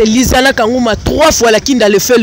c'est Lizana Kanguma 3 fois la kinda le feu.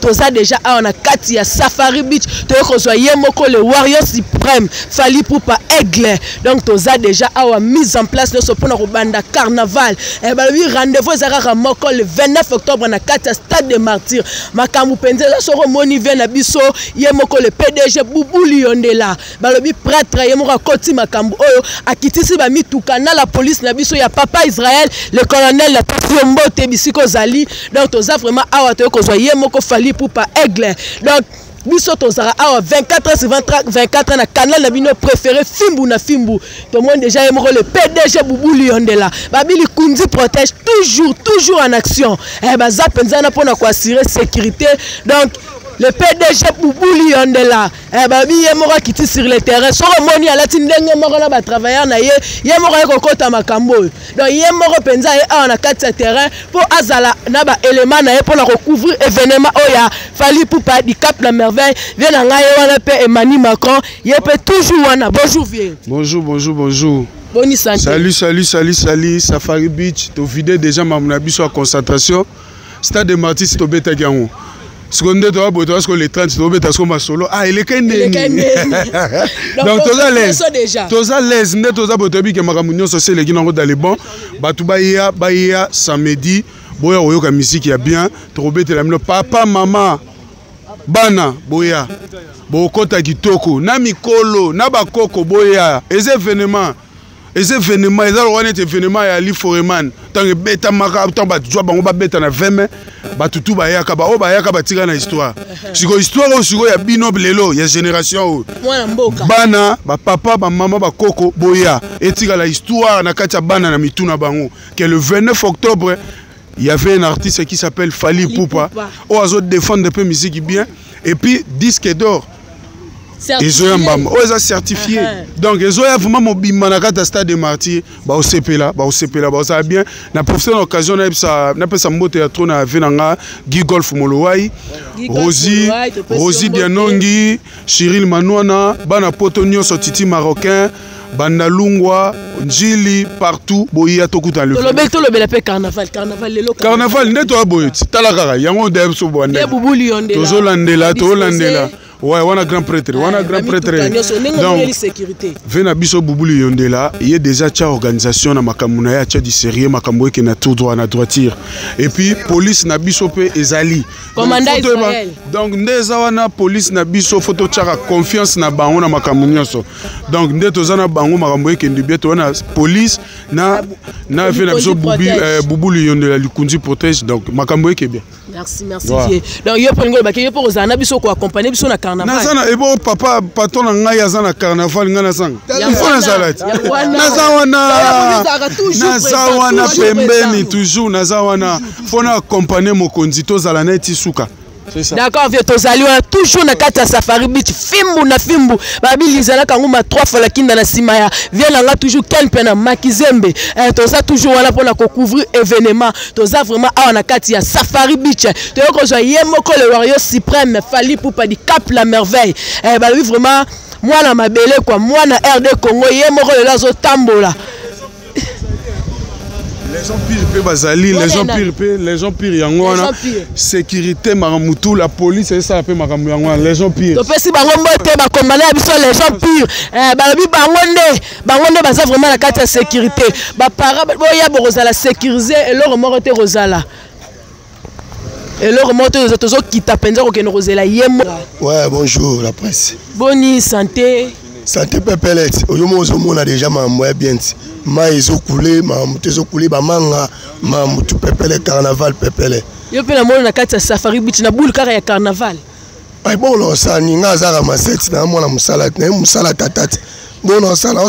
Toza déjà on a Katia Safari Beach. Toza Yemoko le warrior suprême. Fali Poupa Aigle. Donc toza déjà a mise en place le sopona Rubanda carnaval. Et bah oui rendez-vous Zara Moko le 29 octobre na Katia Stade des Martyrs. Makambu Penza soro moni vient na biso Yemoko le PDG Boubou Liondela. Bah le prêtre Yemoko Koti Makambu Oyo akitisi ba mitukana la police na biso ya papa Israël le colonel la Tiombo Tebisiko Zali. Donc toza vraiment awa to ko Yemoko Fali Poupa Aigle. Donc biso tozara awa 24 sur 24 na canal na bino préféré Fimbu na Fimbu. Tout le monde déjà Yemoko le PDG Boubou Liondela. Babili Kundi protège toujours en action. Eh bah za penzana pour na ko assurer sécurité. Donc le PDG Boubou Liondela, babi Yemoko qui tire sur le terrain. Soro moni ala tindenge moko na ba travailleur na ye, Yemoko ko kota makambo. Donc Yemoko penza ye na kati terrain pour azala na ba élément na ye pour la recouvrir événement oya Fali Poupa di Cap la Merveille. Vient na ngai wana pe Emmanuel Macron, ye pe toujours wana. Bonjour vieux. Bonjour. Bonne santé. Salut Safari Beach, to vidé déjà ma biso à concentration. Stade de Martyrs to beta gango. Seconde toi boto parce que les 30 to beta comme solo. Ah il est kende. Donc tous à l'aise, net tous à boto bi que makamunyo social les qui n'ont dans les bons. Batu baya samedi. Boya oyoka musique ya bien. To beta la papa maman. Bana boya. Bokota kitoko na mikolo na bakoko boya. Les événements ils ont événement ya li foreman tant que beta maka tant ba joie bango ba beta na 20 ba tutu ba yaka ba o ba yaka ba tika na histoire siko histoire o siko ya bino lelo ya génération mwana mboka bana ba papa ba maman ba koko boya etika la histoire na katia bana na mituna bango que le 29 octobre il y avait un artiste qui s'appelle Fali Poupa o azo défendre un peu musique bien et puis disque d'or. Ils ont certifié. Donc, ils ont vraiment mobile à Stade des Martyrs. Au CPLA, ça va bien. Na profité l'occasion, na pesa mbote ya trône à Venanga, Guy Golf Molowai, Rosie Dianongi, Cyril Manouana, Bana Potonio Sotiti marocain, Bandalungwa, Njili partout, boya tokuta le. Carnaval, ne toi boy, talakara, yango de so boande. Tozo landela. Ouais, on a grand prêtre, Donc, Vena biso Boubou Liondela, il y a déjà une organisation na makamuna ya tcha du sérieux makamboe qui na tout droit na droiture. Et puis police na biso pe ezali. Commandant Israël. Donc ndeza wana police na biso photo tchaka confiance na bango na makamunyoso. Donc ndeto zana bango makamboe qui ndibie to na police na vena biso Boubou Liondela Likundi protège donc makamboe qui bien. Merci. Donc yo prengo ba ke pour ozana biso ko accompagner biso na carnaval. Nazana ebo papa patron na ngai azana carnaval ngana sang. Il faut na salade. Nazawana pembeni toujours nazawana fona accompagner mokonzi to zala na etisuka. D'accord, vieux tozali on a toujours na kati Safari Beach Fimbu na Fimbu babi Lizana Kanguma 3 fois la kinda na simaya vient là toujours quelqu'un na Makizembe toza toujours là pour la couvrir événement toza vraiment a na kati ya Safari Beach to ko zo Yemoko le warrior suprême Fali Poupa di Cap la Merveille babi vraiment moi na mabele quoi moi na RD Congo Yemoko le lazo tambola. Les gens pires bazali, les gens pires yangwana. Sécurité maramutu, la police et ça appelle maramu yangwana. Les gens pires. To pesi bango mbote ba commandant biso les gens pires. Balobi bangonde baza vraiment la carte de sécurité. Ba para boya boza la sécuriser et leur morte rosala. Et leur morte tozo kita penza ko keno rosela yemo. Ouais, bonjour la presse. Bonne santé. Santé pepelet. Oyomo zomona déjà ma bien. Ma ils ont coulé, ma ils ont coulé, ma manga, ma mutu pepele carnaval pepele. Yo pe na mona na kati ya Safari Beach na boule kara ya carnaval. Ay bon lo sa ni nga zara maseti na mona musala na musala tatati. Bon on sala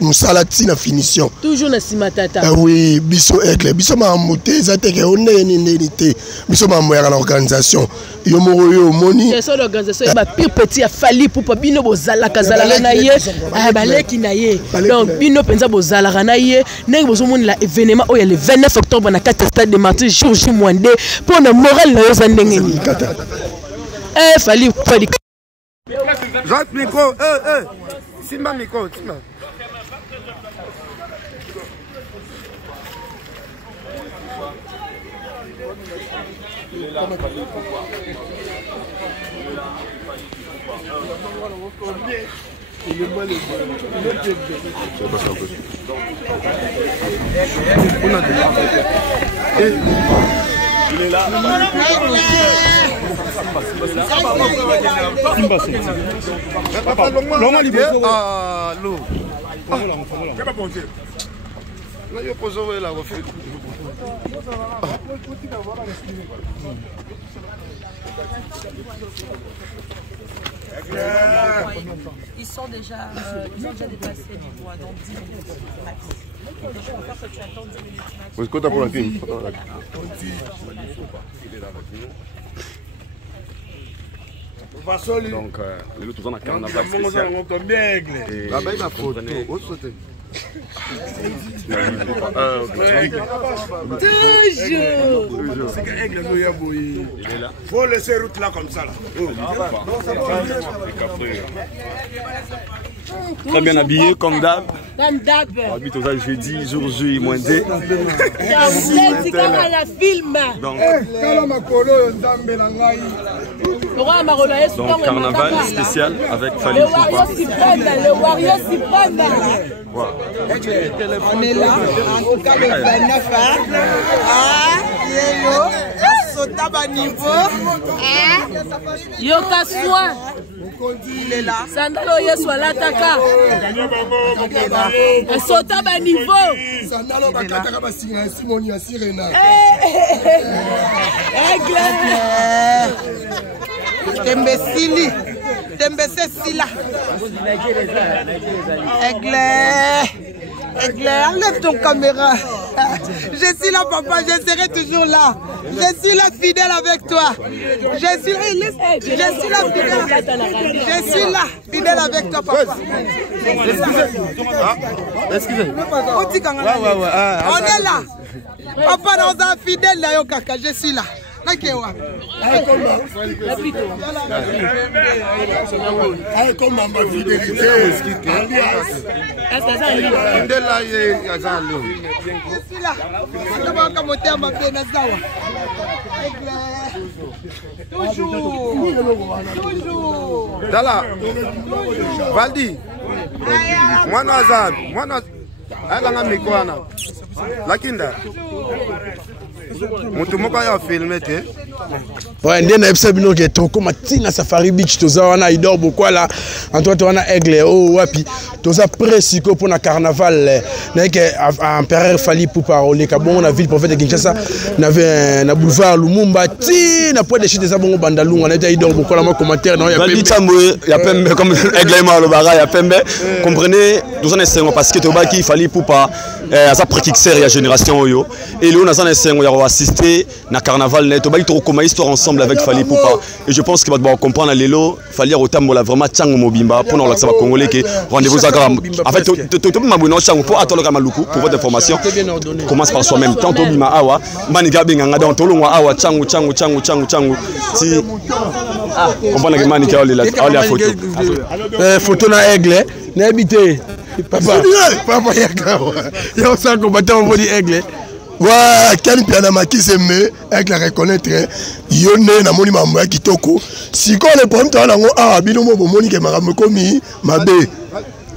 musala tina finition. Toujours na sima tata. Ah oui, biso aigle, biso ma muté za teke onne ni te. Biso ma moya na organisation. Yo moro yo moni. C'est ça l'organisation ba pire petit a Fali Poupa bino bozala kazala na ye. Ba leki na ye. Donc bino penza bozala na ye. Ndenge bozomoni la événement o ya le 29 octobre na carte Stade des Martyrs jour J-2 pour na moral na yo za ndenge ni. Fali. Jacques micro, Simba micro, Simba. Il est là. Ils sont déjà dépassé du poids dans 10 minutes max. Donc je préfère que tu attends 10 minutes max. Est-ce que tu as pour la film? Donc, le tout en carnaval spécial. Et là-bas, il a photo. Toujours. Faut laisser route là comme ça. Très bien habillé, comme d'hab. Comme d'hab. On habite aux jeudi, jour J, moins D. Donc, carnaval spécial avec Fally Ipupa. Le Wario Sipanda. Voilà. On est là, en tout cas le 29 Sotaba niveau. Yoka soin. Il est là. Sandalo Yesu Alataka. Sotaba niveau. Sandalo bakataka basinga Simoni ya Sirena. Tembesili. Tembese Sila. Aigle, enlève ton caméra. Je suis là, papa, je serai toujours là. Je suis là, fidèle avec toi. Je suis là, fidèle avec toi, papa. Excusez. On est là. Papa, nous sommes fidèles là, kaka. Je suis là. Toujours. Dala. Valdi. Mwana Azad. Mwana. Alanga mikwana. Lakinda. Mutu moko ya filmer te. Ouais, ndé na ebisa bino ke toko matina Safari Beach toza wana idor bokwala antoine wana aigle oh wapi toza presiko pour na carnaval na ke empereur Fally Ipupa oleka bongo na ville prophète de Kinshasa na boulevard Lumumba ti na point de chute za bongo bandalunga na idor bokwala ma commentaire non ya pembe ya pembe comme aigle ma lo bara ya pembe comprenez nous en essayons parce que tobaki Fally Ipupa à sa prédicteur ya génération oyo et là on a ça essayons ya assister na carnaval net tobaki to comme histoire ensemble avec Fally Ipupa et je pense que va comprendre lelo Fally Rotambola vraiment tchango mobimba pour nous la congolais que rendez-vous ça en fait tout mabouno tchango pour attendre ka maluku pour votre information commence par soi-même tant obima awa maniga benganga dans tolongwa awa tchango si comprendre que maniga oli la photo photo na aigle na habité papa yakawa yo ça combattant on dit aigle. Ouais, quand piana makise me avec la reconnaître yone na moni mambo ya kitoko siko le problème to nango bino mo bomoni ke makambo komi mabe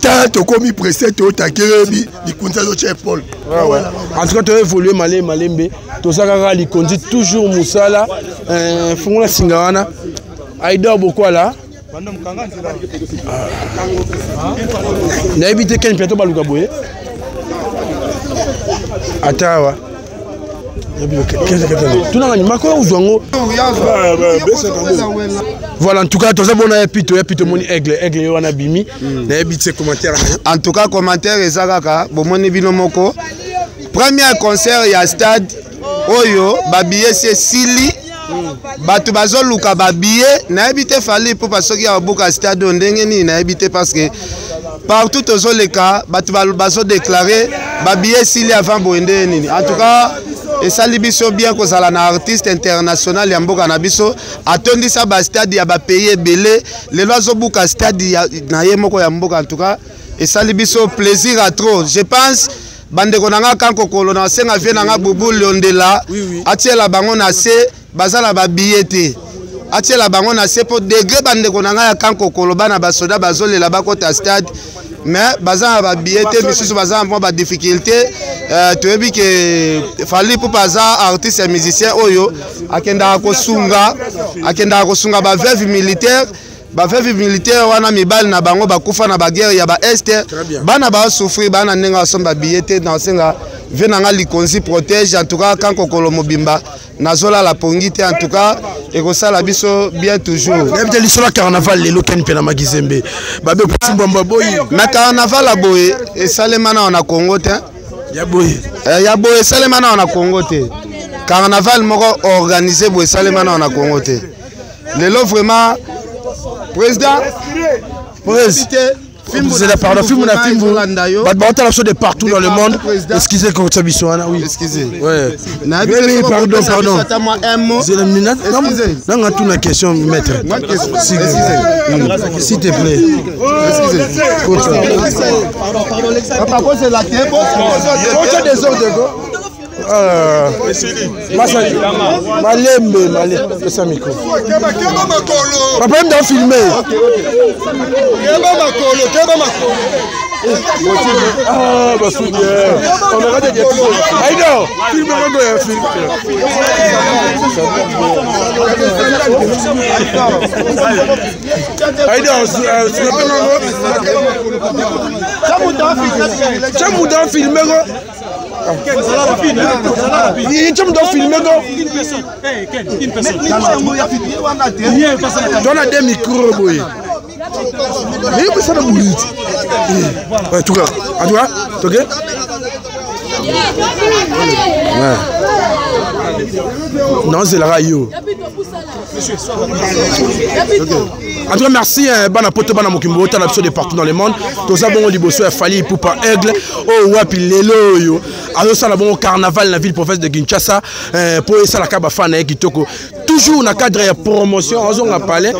tant komi preset o takerebi likunza zo chef Paul ouais en tout cas tu évoluer malembe to saka li conduit toujours musala fungola singawana aida bokwala na éviter quand piato baluka boye atawa voilà en tout cas toza bona epito moni aigle wana bimi na ebitse commentaire en tout cas commentaire ezakaka bomoni bino moko premier concert ya stade oyo babiye c'est sili batu bazoluka babiye na ebite Fally Ipupa soki ya buka stade ndenge ni na ebite parce que partout tozoleka batu bazo déclarer babiye sili avant boende nini en tout cas et ça libiso bien que ça la artiste international ya mboka na biso atondi sa ba stade ya ba pays belé les loiseaux buka stade na ye moko ya mboka en tout cas et ça libiso plaisir à trop je pense bandeko nanga kankokolo na senga vie nanga bubu Liondela atiela bango na se bazala ba billet atiela bango na se po degré bandeko nanga ya kankokolo bana basoda bazolela bakota stade mais bazala ba billet misusu bazala mo ba difficulté toyebi ke fali pour baza artiste et musicien oyo akenda kosunga ba veuve militaire ba veuve militaire wana mibali na bango bakufa na baguerre ya ba este bana ba souffrir bana nenga somba billet na senga venanga likonzi protège en tout cas quand kokolo mobimba nazola la pongite en tout cas et ko sala biso bien toujours même de l'histoire carnaval lelo ken pena magizembe babe tsimbamba boy na carnaval la boy et salemana on a Congo te ya boy salemana on a Congo te carnaval moko organisé boy salemana on a Congo te lelo vraiment président c'est la parole film na film bah la chose de partout dans le monde excusez quand ça bisouana oui excusez ouais oui pardon c'est la minute non on a une question maître s'il te plaît excusez pardon c'est la tempo des ordres Malembe, ça micro. Papa aime d'en filmer. Ah, bah c'est bien. On aura des diapos. Aïda, filme Aïda, filme. Il tu me dois filmer une personne. Donne à des micros boy. Mais il peut ça dans mon lit. Ouais, tout cas. À toi, OK? Ouais. Non, c'est la radio. En tout cas, merci. Bana poto bana mokimbo ta de partout dans le monde. Tout ça bon liboso a fallu pour pas aigle. Oh wapi lelo yo. Alors ça la bon carnaval la ville province de Kinshasa pour ça la kaba fan kitoko. Toujours na cadre de promotion, on a parlé.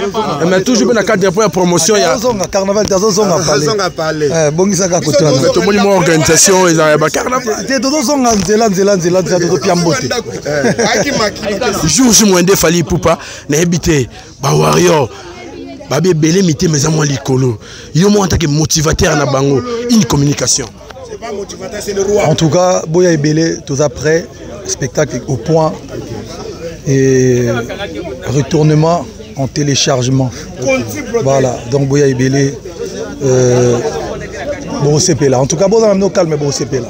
Mais toujours na cadre de promotion ya carnaval on a parlé. Bongisa ka koto. Tout le monde organisation ils ont carnaval. Te dodo zonga nzela dodo piambote. Jour Mwende fali poupa na habité ba warrior babé belé mité mais moi likolo yo mo en tant que motivateur na bango une communication c'est pas motivateur c'est le roi en tout cas boya belé tous après spectacle au point et retournement en téléchargement voilà donc boya belé bon CP là en tout cas bon dans nos calme bon CP là.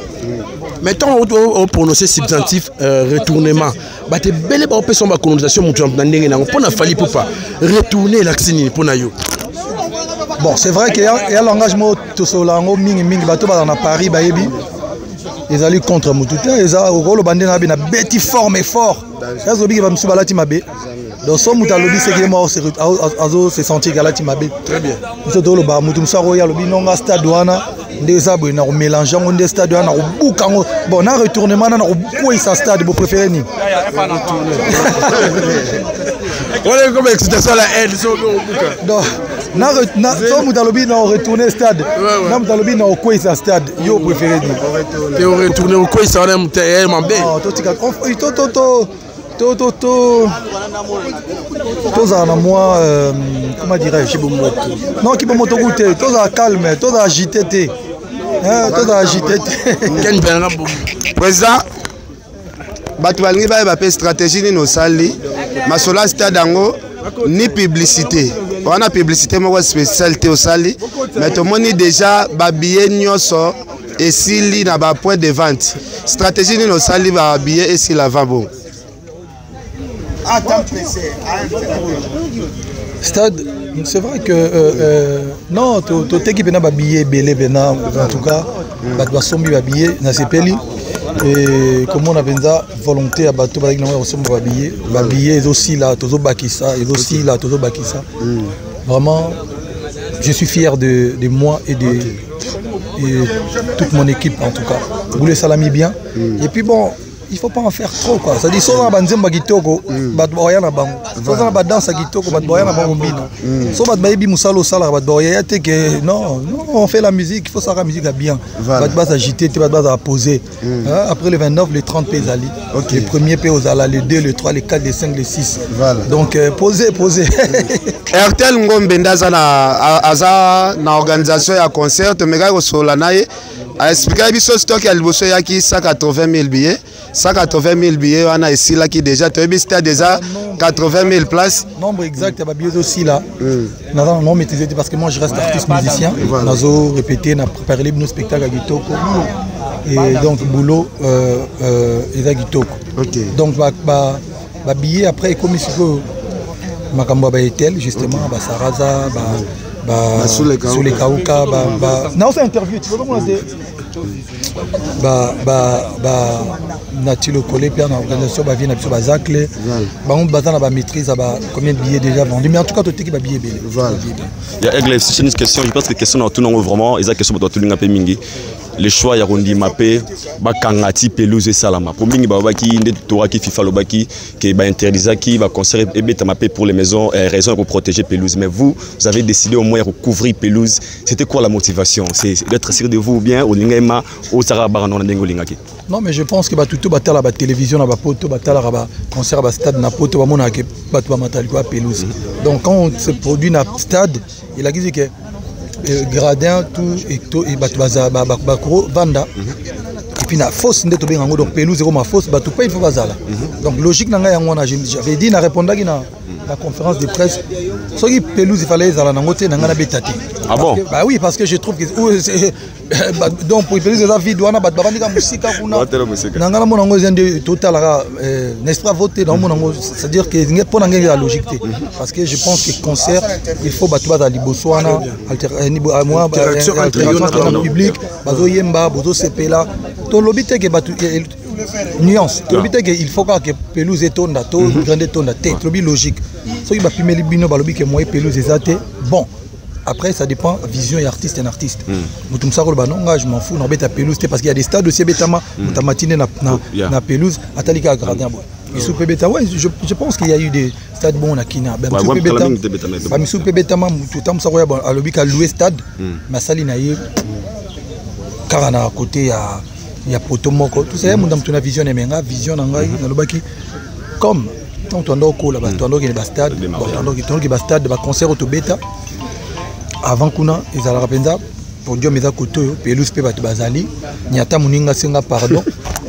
Mettons au prononcé substantif retournement. Bah t'es belle pour faire son colonisation mon champ n'andé n'ango pour na fali pour pas retourner l'accini pour na yo. Bon c'est vrai qu'il y a l'engagement tout cela en mingi bateau dans Paris bayebi ils allaient contre Moutouta ils a au rôle bandé na bina beti forme et fort. Ça zobi qui va me subalati mabe. Donc son moutalobi c'est que moi azo se sentir galati mabe. Très bien. Nous to lo ba moutum sa roya lobi nonga stade wana ndeza bo na mélanger on des stade wana buka bon na retournement na ko isa stade vous préférez ni. Voilà comme excitation la haine so buka. Donc na so moutalobi na retourner stade. Na moutalobi na ko isa stade yo préférez ni. Te retourner au ko isa na mutayel mambe. To tika tous à moi comment dirais-je non qui peut me goûter tous à calme tous à agiter tous à agiter président bato balingi ba stratégie ni no sali masola stade dango ni publicité on a publicité moko spécialité au sali mais to moni déjà ba billet nyoso et sili na ba point de vente stratégie ni no sali ba billet et si la va bon. Stade, c'est vrai que non, toute équipe n'a pas billet belé bena en tout cas, bat sombi ba billet na sepeli et comme on a benza volonté à bateau avec nous sombi ba billet aussi là tozo bakisa et aussi là tozo bakisa. Vraiment je suis fier de moi et toute mon équipe en tout cas. Boulé Salami bien et puis bon il faut pas en faire trop quoi. Ça dit souvent banzemba kitoko batboya na bango. Souvent ba danse kitoko batboya na bango bino. So batbayebi musalo sala batboya te que non, on fait la musique, il faut ça la musique bien. Batba agiter, batba poser. Après le 29, le 30 p zali. Le premier p aux ala, le 2, le 3, le 4, le 5, le 6. Donc poser. RTL Ngombe ndaza na organisation ya concert mega ko solanaye. A expliqué biso stock ya liboso yaki 180 000 billets. 180 000 billets, on a ici là qui déjà, tu as déjà 80 000 places. Nombre exact, il y a billets aussi là. Non maîtrisé parce que moi je reste artiste musicien. Nazo répété, na préparé nos spectacles à Gitoko. Et donc boulot et à Gitoko. Donc ba billet après comme il faut Makamba Baetel justement, ba Saraza, sous les Kauka, non c'est interview, tu vois comment c'est Natilo Collé, puis en organisation, vie na Bazacle, on bazana ba maîtrise, combien de billets déjà vendus, mais en tout cas tout équipe billets belé. Il y a Aigle, c'est une question, je pense que les questions tout non vraiment, ils ont question pour tout le monde mingi. Les choix ya rondi mapé ba kangati pelouse salama pour mingi ba baki nde tora ki FIFA lobaki que ba interdisa ki ba concert et beta mapé pour les maisons raison pour protéger pelouse, mais vous avez décidé au moins de couvrir pelouse. C'était quoi la motivation? C'est d'être sûr de vous ou bien au lingema au sara barano na ndengo lingaki? Non mais je pense que ba tout batala ba télévision na ba poto batala ba concert ba stade na poto ba mona ke ba to matali ko pelouse. Donc quand on se produit na stade, il a dit que gradin tout et batbaza bakro vanda et puis na fosse ndeto bengango donc pelouse comme ma fosse batu pas il faut bazala. Donc logique nanga yango na j'avais dit na répondre na la conférence de presse ce qui pelouse il fallait zala nango te nanga na betati. Ah bon? Bah oui parce que je trouve que donc pour pelouse za vide wana bat babandika musika kuna nanga na monango zende total n'est-ce pas voter dans monango c'est-à-dire que nge pona nge la logique parce que je pense que concert il faut batu bazali boswana interaction entre le public bazo yemba bozo sepela to lobite ke batu nuance to lobite ke il faut que pelouse etonda to grande tonda te lobi logique so ki ba pimeli bino ba lobi ke moi pelouse ezate bon. Après, ça dépend vision et artiste et artiste. Je m'en fous, on pelouse parce qu'il y a des stades aussi, na pelouse, atalika gradin. Je pense qu'il y a eu des stades bons à Kina. Misou Pebetama, tout le temps, à l'objet à louer stade, ma salle n'a eu carana à côté, il y a Potomoko, tout ça, on a vision et menga, vision comme tant on a là-bas, on a stade, on a stade, concert au bêta. Avant qu'on a les Alapenza, pour Dieu, mes côtés, pelouse peut battre Bazali, Niata Mouninga Senga, pardon,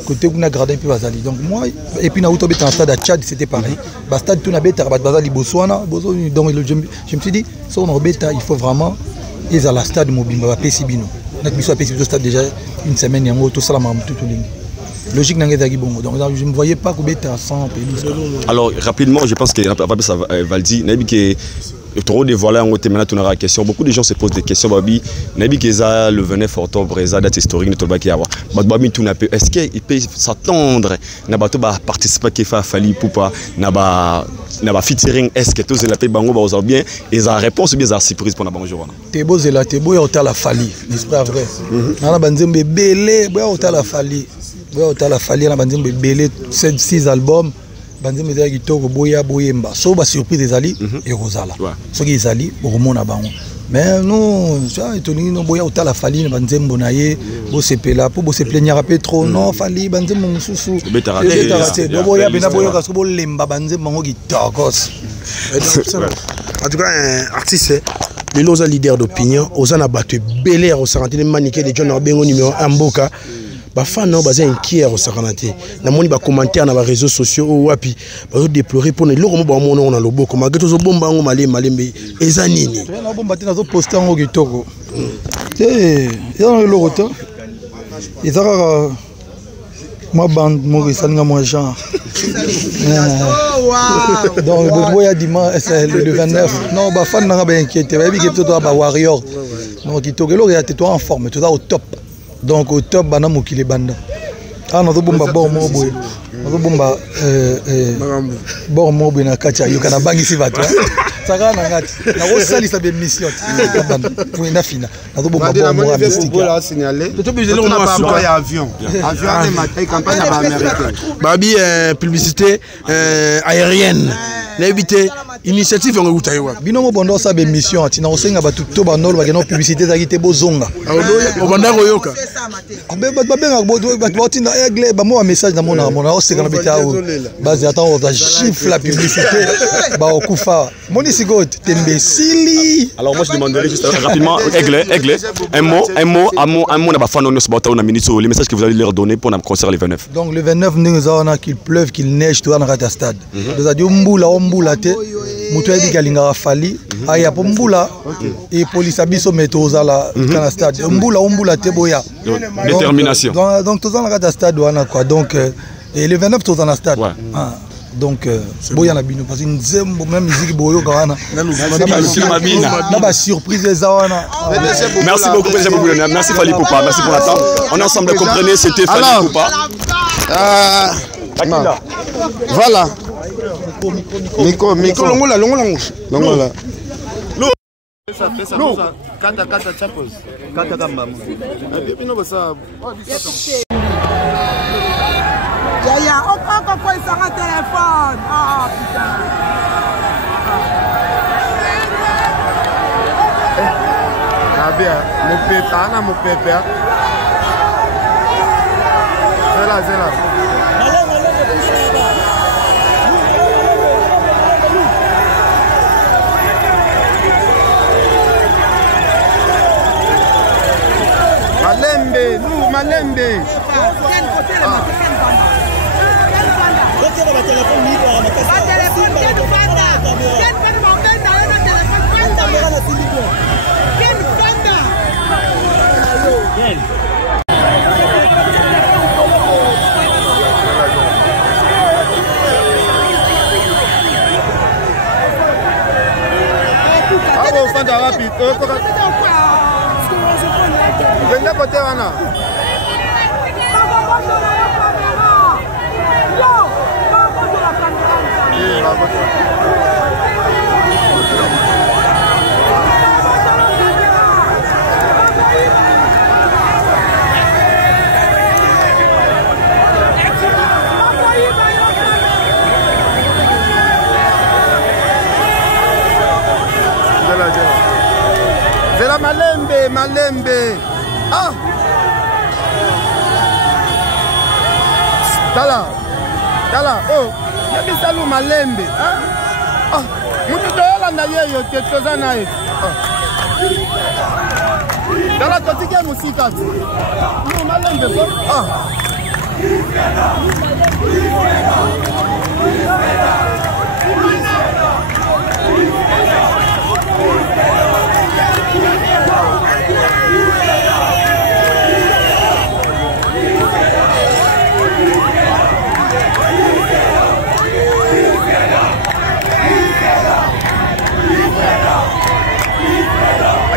côté qu'on a gradé peu Bazali. Donc moi, et puis Naouto Beta en stade à Tchad, c'était pareil. Bastade tout n'a bêta, Bazali Botswana, donc je me suis dit, si on a bêta, il faut vraiment, ils à la stade mobile, on va Pessibino. Notre mission à Pessibino stade déjà une semaine, il y a un autre salam à tout ligne. Logique n'a pas bon. Donc je ne me voyais pas couper à 100 pelouse. Alors rapidement, je pense que ça Valdi, Nabi trop dévoilé en haute maintenant tu auras la question. Beaucoup de gens se posent des questions babi. Nabi Keza le 29 octobre, ça date historique de Tolbakiawa. Babi tout n'a pas. Est-ce qu'il peut s'attendre Nabato ba participer qui fait Fali Poupa Naba featuring est-ce que tous la paix bango ba bien et ça réponse bien ça surprise pour na bango jour. Tebo zela tebo ya otala Fali, n'est-ce pas vrai? Na banzembe belé, ba otala Fali. Ba otala Fali na banzembe belé 6 albums. Banzembe za kitoko boya boyemba so ba surprise ezali et Rosala so ki ezali bomona bango mais non ça etoni no boya otala Fali banzembo na ye bo sepela po bo seplenyaka pe trop non Fali banzembo mususu betarate boya bena boya kasko bo lemba banzembo ngo kitokos. En tout cas un artiste le loza leader d'opinion ozana battu belé au 40 maniqué de John Bengo numéro 1 mboka. Les fans sont inquiets au Saranate. Ils ont commentaires dans les réseaux sociaux ou wapi. Ils ont déploré pour nous. Ils ont dit on a le beau comme que tous les bombes ont malé malé ezanini. Les bombes ont posté en Ogitoko. Ils ont le retour. Ils ont ma bande Maurice Anga moi genre. Donc le boy a dimanche le 29. Non, les fans sont inquiétés. Ils ont dit que Warrior. Donc Ogitoko là il est toi en forme, tu es au top. Donc au top bana mokile banda ana zo bomba bon mobo zo bomba bon mobo na kacha yo kana bangi si bato Saka na ngati. Na kosalisa be mission. Pour une fina. Na to bomba bomba mystique. Voilà signaler. To be jeli on a avion. Avion de matin campagne à américaine. Babi publicité aérienne. N'habité initiative en route aïwa. Bino mo bondo sa be mission tina osenga batu to banolo ba kena publicité za kite bozonga. O banda koyoka. Abe babenga bo tina aigle ba mo message na mona mona oseka na bitao. Base attends on va chiffre la publicité ba okufa. Moni sigot tembesili. Alors moi je demanderais juste rapidement aigle un mot na ba fan on se bata na minute les messages que vous allez leur donner pour notre concert le 29. Donc le 29 nous avons qu'il pleuve qu'il neige tout dans le stade. Nous a dit mbula te mutu ebi kalinga fali aya po mbula et police abiso metoza la dans stade mbula te boya détermination donc tous dans le stade wana quoi donc et le 29 tous dans le stade donc boya na bino parce que nzembo même musique boyo kawana na ba surprise za wana. Merci beaucoup merci Fally Ipupa, merci pour l'attente. On est ensemble, comprenez, c'était Fally Ipupa. Voilà. Miko. Longola. Kata chapos. Kata kamba. Ya, on prend quoi ça un téléphone. Ah putain. Ah bien, mon pépé. C'est là. Malembe. Malembe. Ah. Dala. Oh. Yabi salu Malembe. Ah. Mutu tola na yeyo tetoza nae. Dala totike musika. No Malembe ko. Ah.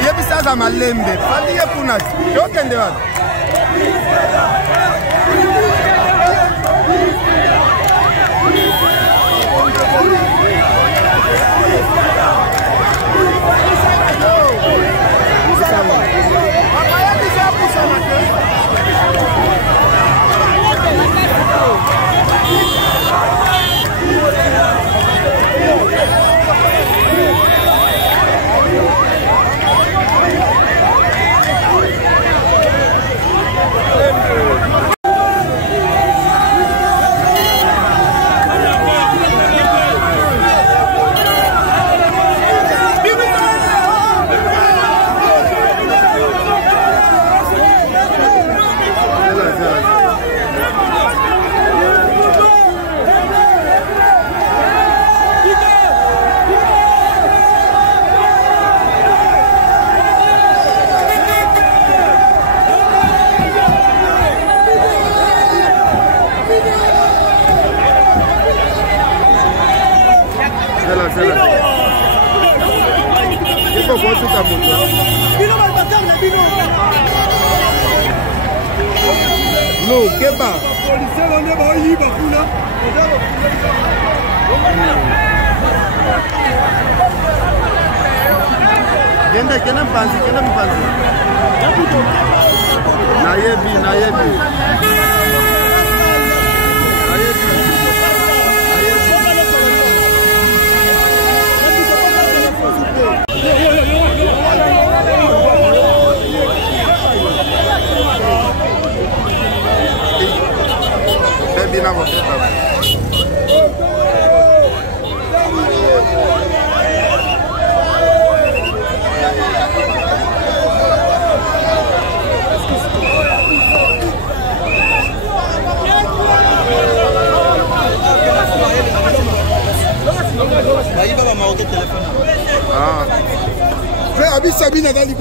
Yebisaza Malembe, Fally Ipupa, yokende wapi? No, Keba. Kende mpanzi. Nayebi. Frère Abi Sabine dans les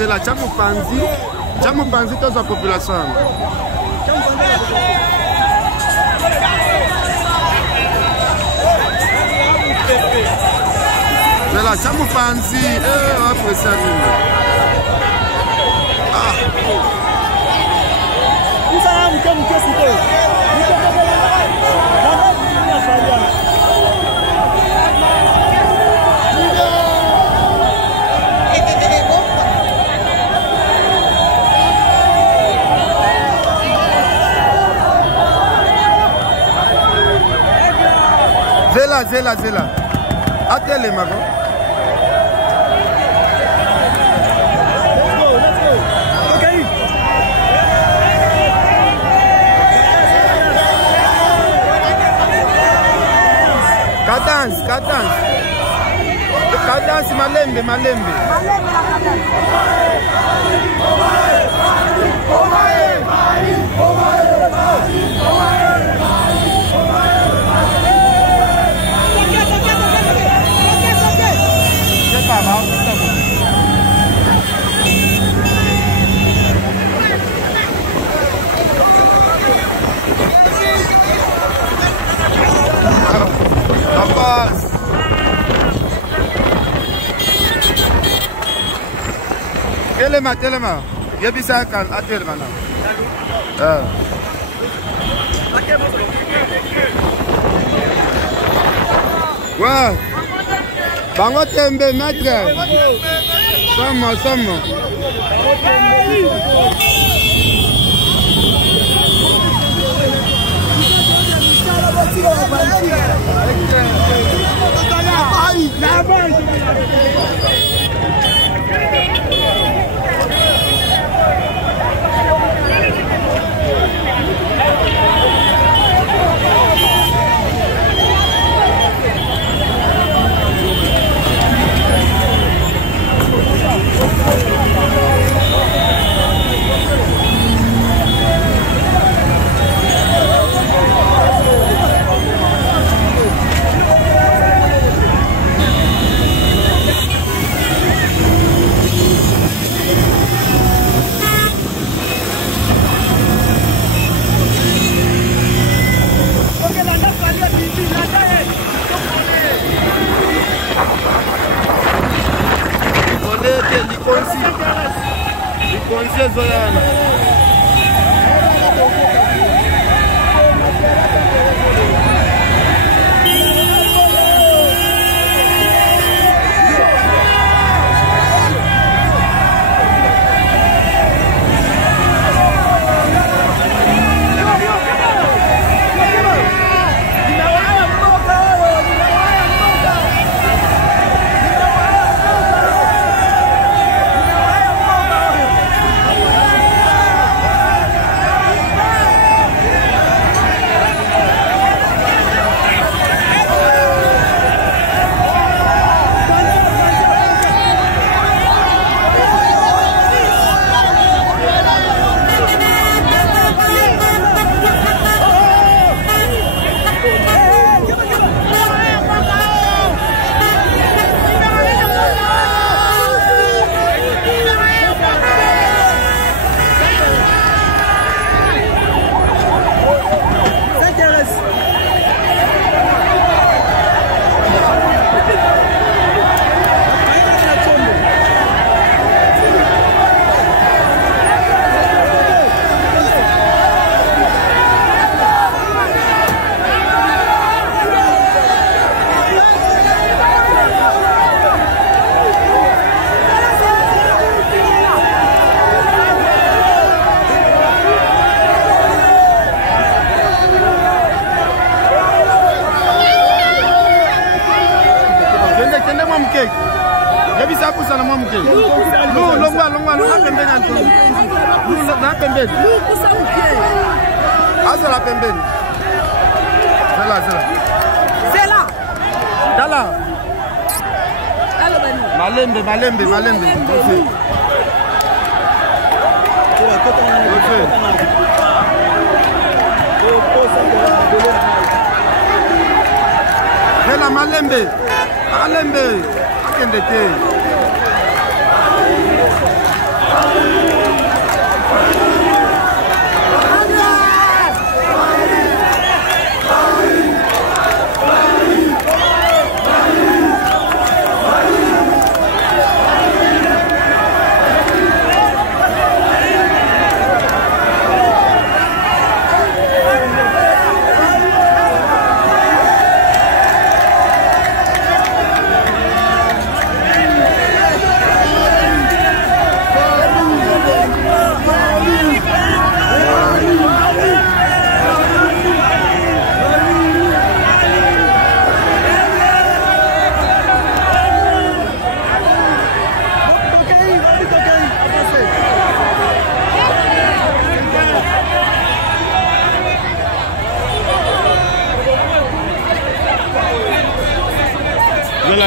Zela chamu panzi toza population. Zela chamu panzi apressa nini. Zela. Atele mago. Cadence Malembe. Telema. Ya bisa kan atir mana? Wah. Bango tembe maître. Sama. Malembe. Malembe. Akendete.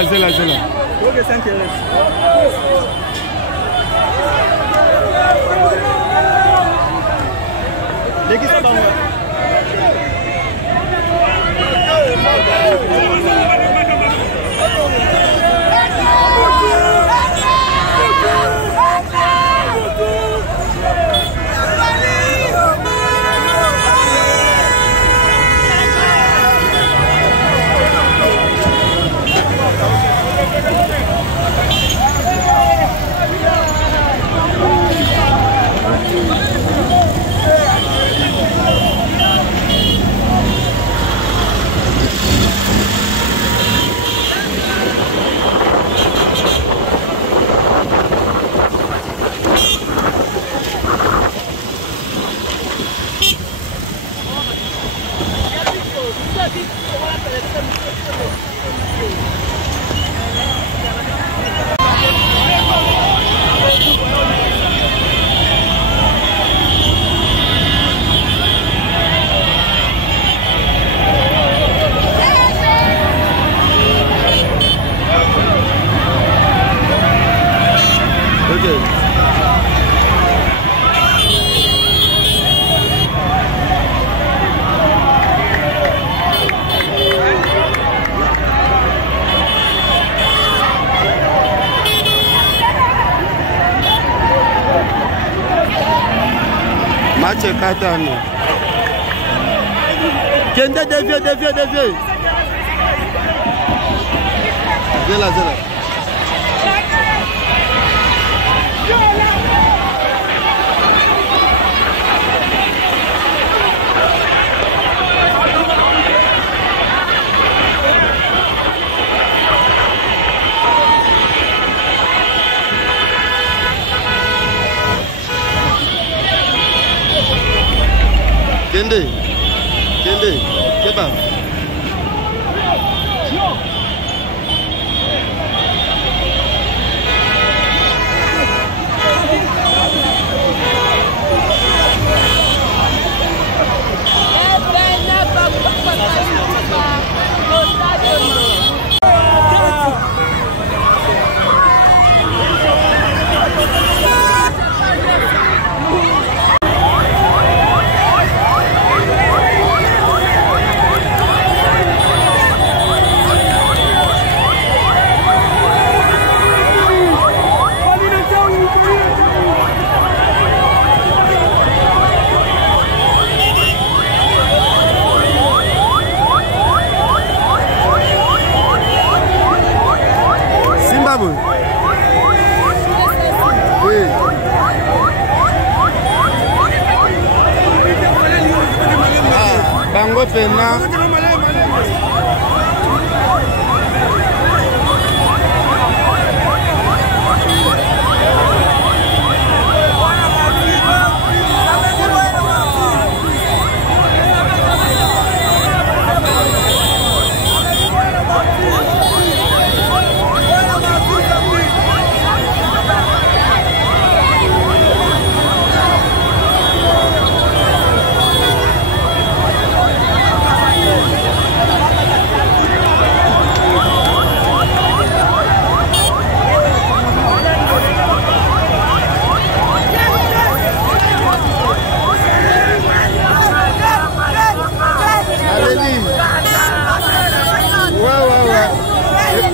zela. Ok, ça intéresse. L'équipe ça va. Match katano. Kende dévié. Zela. Kende, Keba. Bango pena.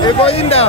Eboinda.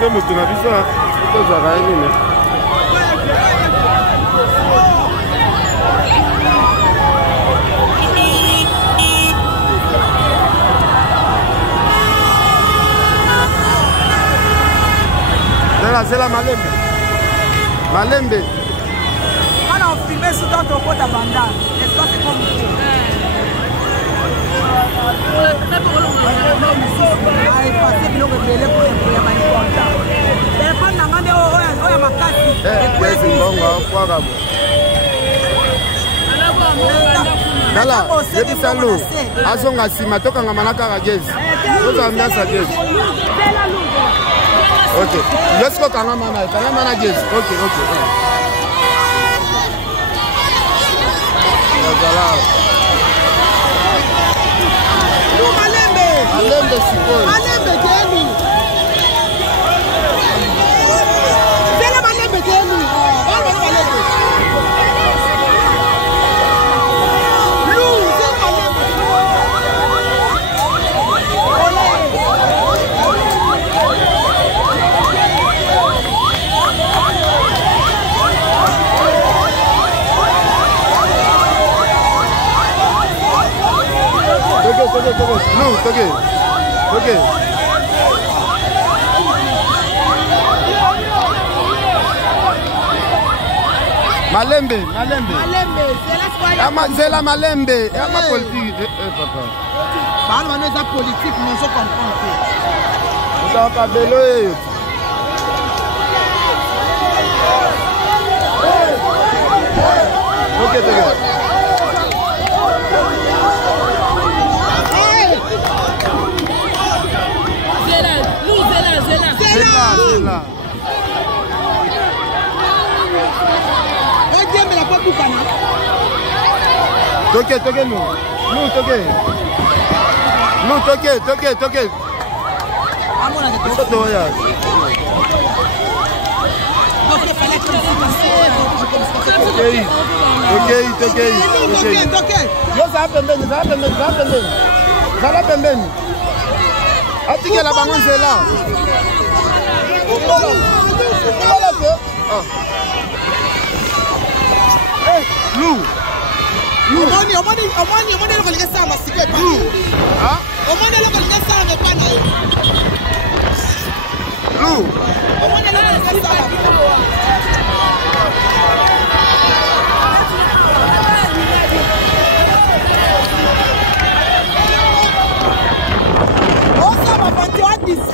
Parce que moto na biso tozwaka ye nini. Zela Malembe. Malembe. Quand on filmait sous ton topo ta bandane, est-ce que c'est comme vous? Nala, yebisa lo, azonga sima tokanga manaka ka gezi. Oza ambiance gezi. Ok, yosko kanga mana gezi. Ok. Malembe sikoi. Malembe geni. Zela Malembe geni. Malembe. Ok. Malembe. Zela Malembe. Ama politique. Papa. Parle maintenant de politique, nous sommes comprendre. Vous avez pas belé. Ok. Zela. Toqué nous. Nous toqué. Ok. Yo ça pembeni. Atike la bango Zela. Lou. Omoni lo kolinga sa masiko epa. Ah? Omoni lo kolinga sa epa na yo. Lou. Omoni lo kolinga sa. Osa mabati wa dis.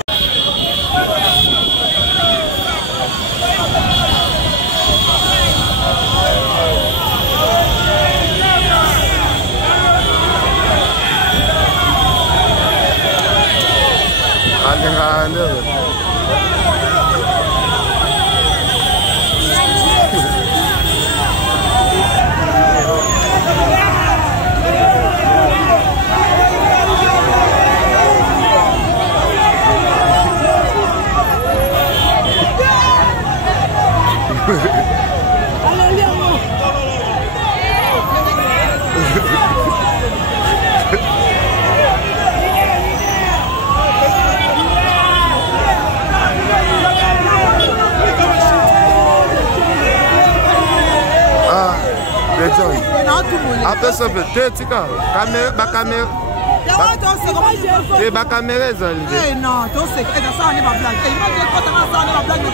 Après ça, peut-être, ba caméra. Ba caméra, non, tu sais, ça n'est pas blague. Imagine quand on a ça, on est pas blague.